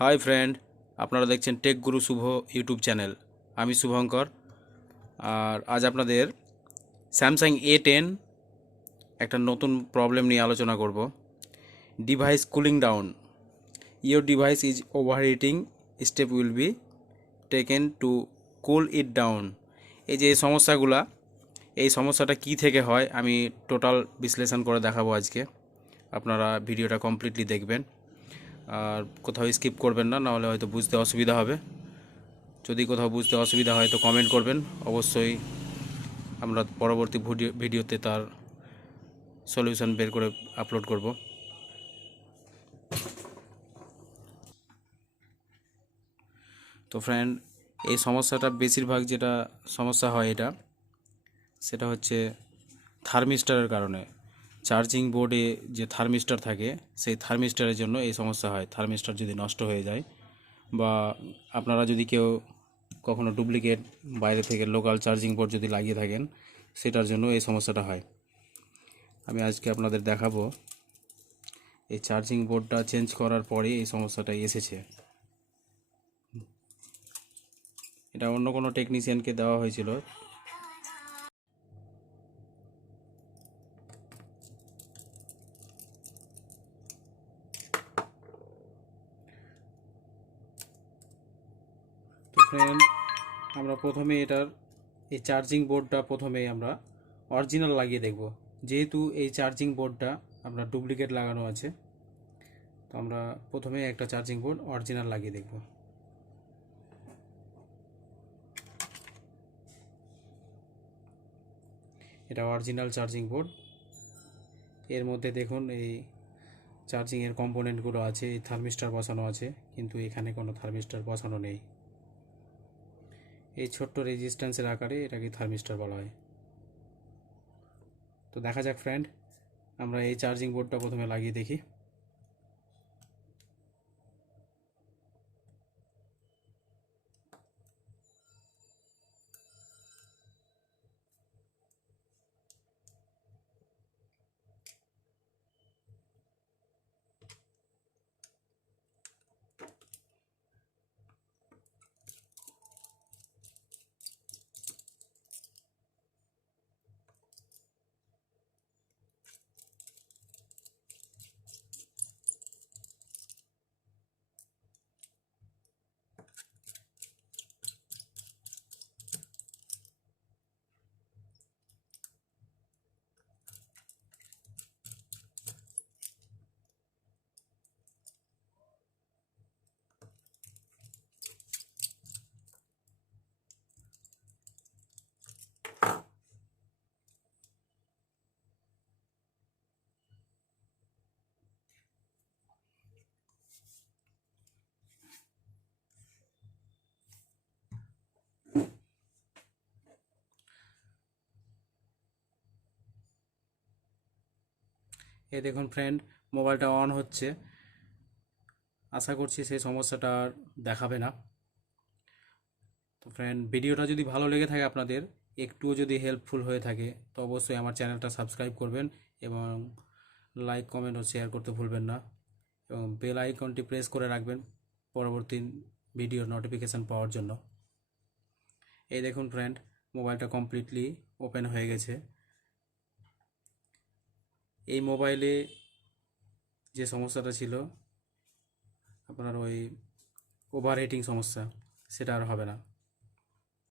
Hi friend, আপনারা দেখছেন take গুরু শুভ YouTube channel. আমি শুভঙ্কর। আর আজ আপনাদের স্যামসাং A10 একটা নতুন প্রবলেম নিয়ে আলোচনা করব। Device cooling down, your device is overheating, step will be taken to cool it down. এই যে সমস্যাগুলা, এই সমস্যাটা কি থেকে হয় আমি টোটাল বিশ্লেষণ করে দেখাবো আজকে। আপনারা ভিডিওটা কমপ্লিটলি দেখবেন আর কোথাও স্কিপ করবেন না, নাহলে হয়তো বুঝতে অসুবিধা হবে। যদি কোথাও বুঝতে অসুবিধা হয় তো কমেন্ট করবেন, অবশ্যই আমরা পরবর্তী ভিডিওতে তার সলিউশন বের করে আপলোড করব। তো ফ্রেন্ড, এই সমস্যাটা বেশিরভাগ যেটা সমস্যা হয় সেটা হচ্ছে থার্মিস্টারের কারণে। চার্জিং বোর্ডে যে থার্মিস্টার থাকে সেই থার্মিস্টারের জন্য এই সমস্যা হয়। থার্মিস্টার যদি নষ্ট হয়ে যায় বা আপনারা যদি কেউ কখনো ডুপ্লিকেট বাইরে থেকে লোকাল চার্জিং বোর্ড যদি লাগিয়ে থাকেন, সেটার জন্য এই সমস্যাটা হয়। আমি আজকে আপনাদের দেখাবো এই চার্জিং বোর্ডটা চেঞ্জ করার পরে এই সমস্যাটা এসেছে। এটা অন্য কোনো টেকনিশিয়ানকে দেওয়া হয়েছিল। তো ফ্রেন্ড, আমরা প্রথমে এই চার্জিং বোর্ডটা প্রথমে আমরা অরিজিনাল লাগিয়ে দেখব। যেহেতু এই চার্জিং বোর্ডটা আপনার ডুপ্লিকেট লাগানো আছে, তো আমরা প্রথমে একটা চার্জিং বোর্ড অরিজিনাল লাগিয়ে দেখব। এটা অরিজিনাল চার্জিং বোর্ড। এর মধ্যে দেখুন এই চার্জিংয়ের কম্পোনেন্টগুলো আছে, এই থার্মিস্টার বসানো আছে, কিন্তু এখানে কোনো থার্মিস্টার বসানো নেই। এই ছোট্ট রেজিস্ট্যান্সের আকারে এটাকে থার্মিস্টার বলা হয়। তো দেখা যাক ফ্রেন্ড, আমরা এই চার্জিং বোর্ডটা প্রথমে লাগিয়ে দেখি। এই দেখুন ফ্রেন্ড, মোবাইলটা অন হচ্ছে। আশা করছি সেই সমস্যাটা আর দেখাবে না। তো ফ্রেন্ড, ভিডিওটা যদি ভালো লেগে থাকে আপনাদের, একটুও যদি হেল্পফুল হয়ে থাকে, তো অবশ্যই আমার চ্যানেলটা সাবস্ক্রাইব করবেন এবং লাইক, কমেন্ট ও শেয়ার করতে ভুলবেন না, এবং বেল আইকনটি প্রেস করে রাখবেন পরবর্তী ভিডিওর নোটিফিকেশান পাওয়ার জন্য। এই দেখুন ফ্রেন্ড, মোবাইলটা কমপ্লিটলি ওপেন হয়ে গেছে। এই মোবাইলে যে সমস্যাটা ছিল আপনার ওই ওভারহিটিং সমস্যা, সেটা আর হবে না।